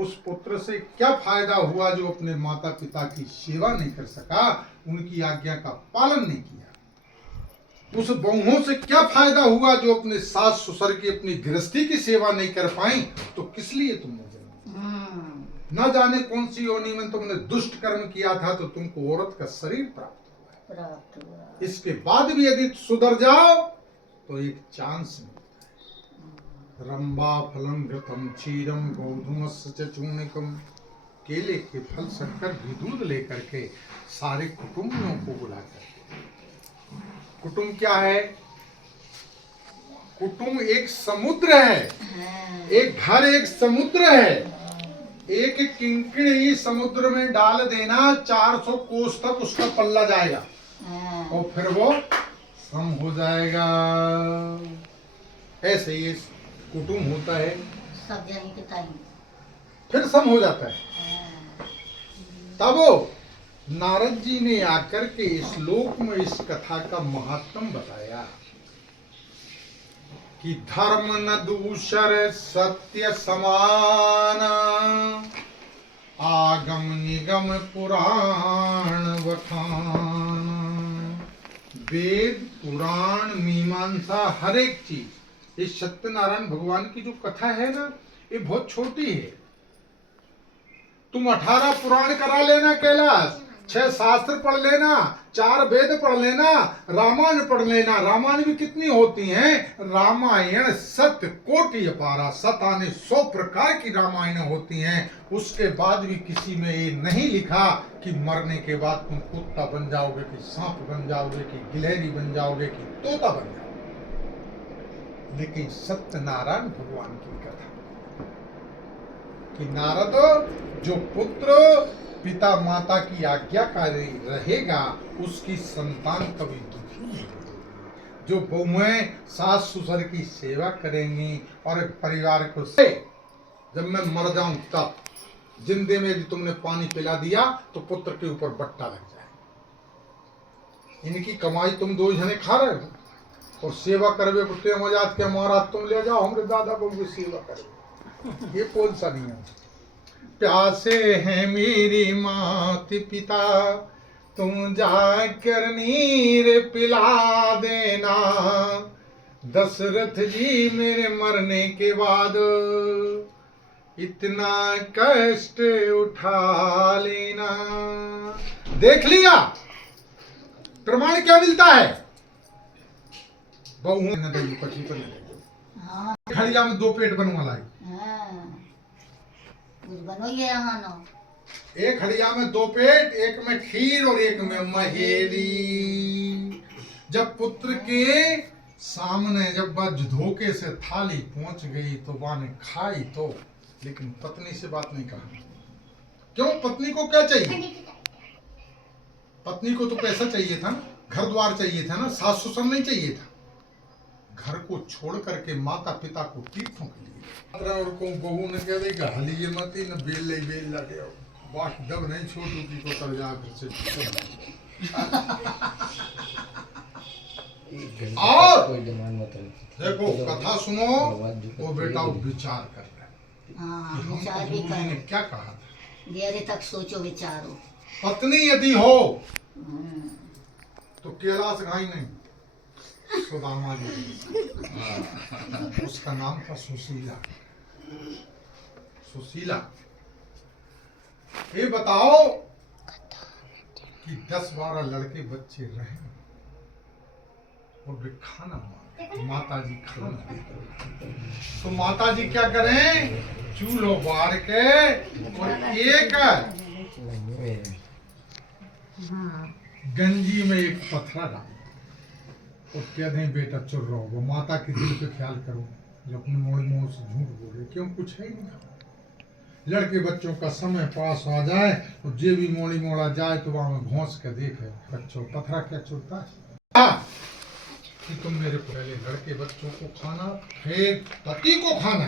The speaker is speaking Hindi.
उस पुत्र से क्या फायदा हुआ जो अपने माता पिता की सेवा नहीं कर सका, उनकी आज्ञा का पालन नहीं किया। उस बहुओं से क्या फायदा हुआ जो अपने सास ससुर की अपनी गृहस्थी की सेवा नहीं कर पाई। तो किस लिए तुमने जन्म, न जाने कौन सी योनि में तुमने दुष्ट कर्म किया था तो तुमको औरत का शरीर प्राप्त हुआ। इसके बाद भी यदि सुधर जाओ तो एक चांस मिलता है। रंबा फलम घृतम क्षीरम गोधूमस्य चूर्णिकम, केले के फल शक्कर भी दूध लेकर के सारे कुटुंबियों को बुला करके। कुटुंब क्या है? कुटुंब एक समुद्र है, एक घर एक समुद्र है। एक किंकड़ी समुद्र में डाल देना 400 कोस तक उसका पल्ला जाएगा और फिर वो सम हो जाएगा। ऐसे ये कुटुंब होता है, सब जाने के टाइम फिर सम हो जाता है। तब नारद जी ने आकर के इस लोक में इस कथा का महात्म बताया कि धर्म न दूसर सत्य समान, आगम निगम पुराण बखान। वेद पुराण मीमांसा हर एक चीज, इस सत्यनारायण भगवान की जो कथा है ना, ये बहुत छोटी है। तुम 18 पुराण करा लेना कैलाश, 6 शास्त्र पढ़ लेना, 4 वेद पढ़ लेना, रामायण पढ़ लेना। रामायण भी कितनी होती हैं? रामायण सत्य कोटि अपारा, 100 प्रकार की रामायण होती हैं। उसके बाद भी किसी में ये नहीं लिखा कि मरने के बाद तुम कुत्ता बन जाओगे, कि सांप बन जाओगे, कि गिलहरी बन जाओगे, कि तोता बन जाओगे। लेकिन सत्यनारायण भगवान की कथा कि नारद जो पुत्र पिता माता की आज्ञाकारी रहेगा उसकी संतान कभी दुखी नहीं होगी। जो बहुएं सास ससुर की सेवा करेंगी और परिवार को से जब मैं मर जाऊं तब जिंदे में भी तुमने पानी पिला दिया तो पुत्र के ऊपर बट्टा लग जाए। इनकी कमाई तुम 2 जने खा रहे हो और सेवा करवे बुट्टे मजात के महाराज तुम ले जाओ हमरे दादा बहू की सेवा करवे। ये कौन सा नियम? प्यासे हैं मेरी माता पिता, तुम जाकर नीर पिला देना। दशरथ जी मेरे मरने के बाद इतना कष्ट उठा लेना। देख लिया प्रमाण क्या मिलता है? बहु खड़िया में 2 पेट बनवा लाई। एक हड़िया में 2 पेट, एक में खीर और एक में महेरी। जब पुत्र के सामने जब बात धोखे से थाली पहुंच गई तो वहां ने खाई तो, लेकिन पत्नी से बात नहीं कहा। क्यों? पत्नी को क्या चाहिए? पत्नी को तो पैसा चाहिए था ना, घर द्वार चाहिए था ना, सास ससुर नहीं चाहिए था। घर को छोड़ करके माता पिता को तीर्थों के लिए और को बहू ने कह देगा हलिए मती न बेल ले बेल लगे बात दब नहीं छोटू की को कर जा फिर से। और देखो कथा सुनो वो बेटा विचार कर रहा है ने क्या कहा था। देर तक सोचो विचारो। पत्नी यदि हो तो कैलाश घाई नहीं, सुदामा जी उसका नाम था सुशीला। सुशीला ये बताओ कि 10-12 लड़के बच्चे रहे और वे खाना मांगे, माता जी खाना देते तो माता जी क्या करें? चूल्हो बार के और एक गंजी में एक पत्थरा डाल और कह दें बेटा चुर रहो। वो माता के दिल पे ख्याल करो जो अपने मोड़ मोड़ से झूठ बोल रहे, क्यों कुछ है ही नहीं। लड़के बच्चों का समय पास आ जाए और जे भी मोड़ी मोड़ा जाए तो वहां घोंस के देखे बच्चों पत्थरा क्या चुरता है। कि तुम मेरे पहले लड़के बच्चों को खाना फिर पति को खाना